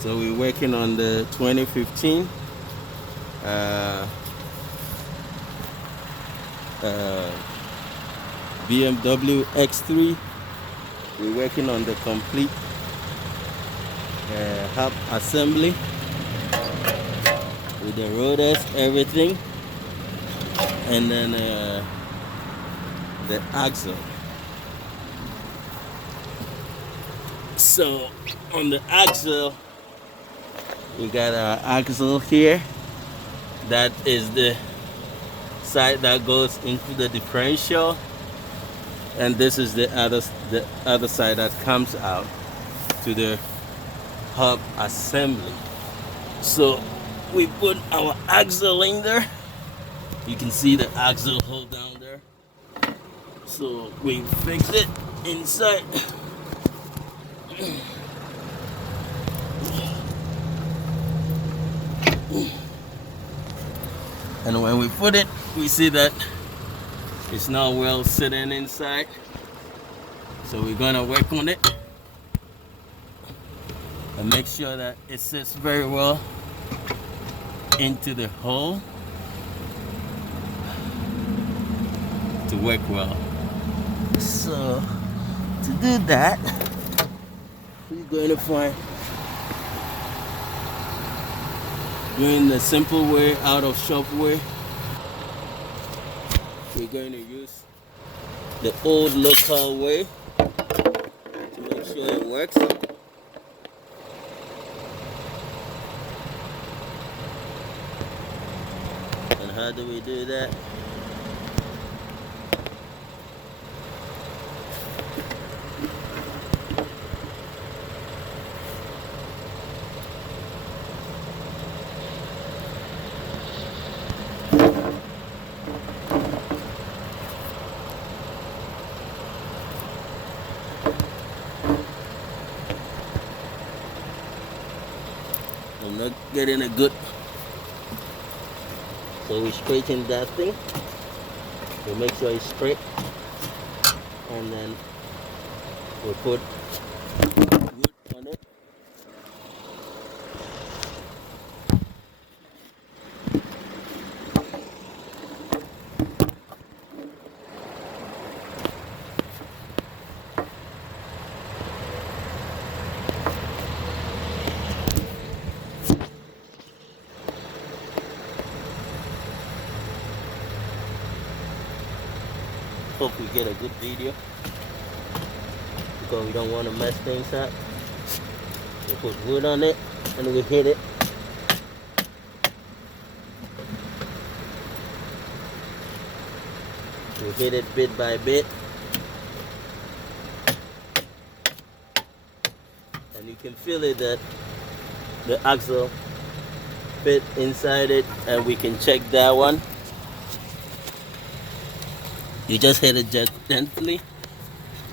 So we're working on the 2015 BMW X3. We're working on the complete hub assembly with the rotors, everything, and then the axle. So on the axle, we got our axle here. That is the side that goes into the differential, and this is the other side that comes out to the hub assembly. So we put our axle in there. You can see the axle hole down there. So we fix it inside. And when we put it, we see that it's not well sitting inside. So we're gonna work on it and make sure that it sits very well into the hole to work well. So to do that, we're going to find doing the simple way, out of shop way. We're going to use the old local way to make sure it works. And how do we do that? I'm not getting a good, so we straighten that thing. We make sure it's straight, and then we put wood on it. Hope we get a good video, because we don't want to mess things up. We put wood on it and we hit it. We hit it bit by bit, and you can feel it that the axle fit inside it, and we can check that one. You just hit it gently,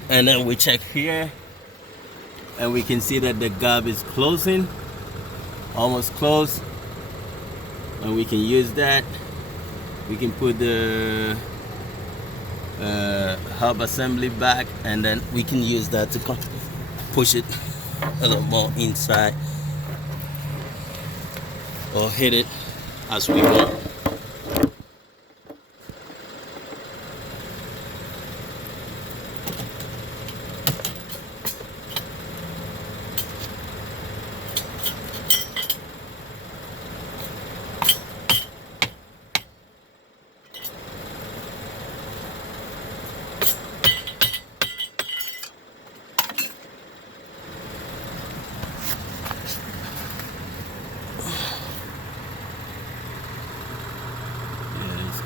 and then we check here, and we can see that the gap is closing, almost closed, and we can use that. We can put the hub assembly back, and then we can use that to push it a little more inside, or hit it as we want.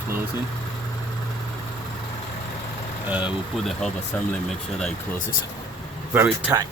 Closing. We'll put the hub assembly and make sure that it closes very tight.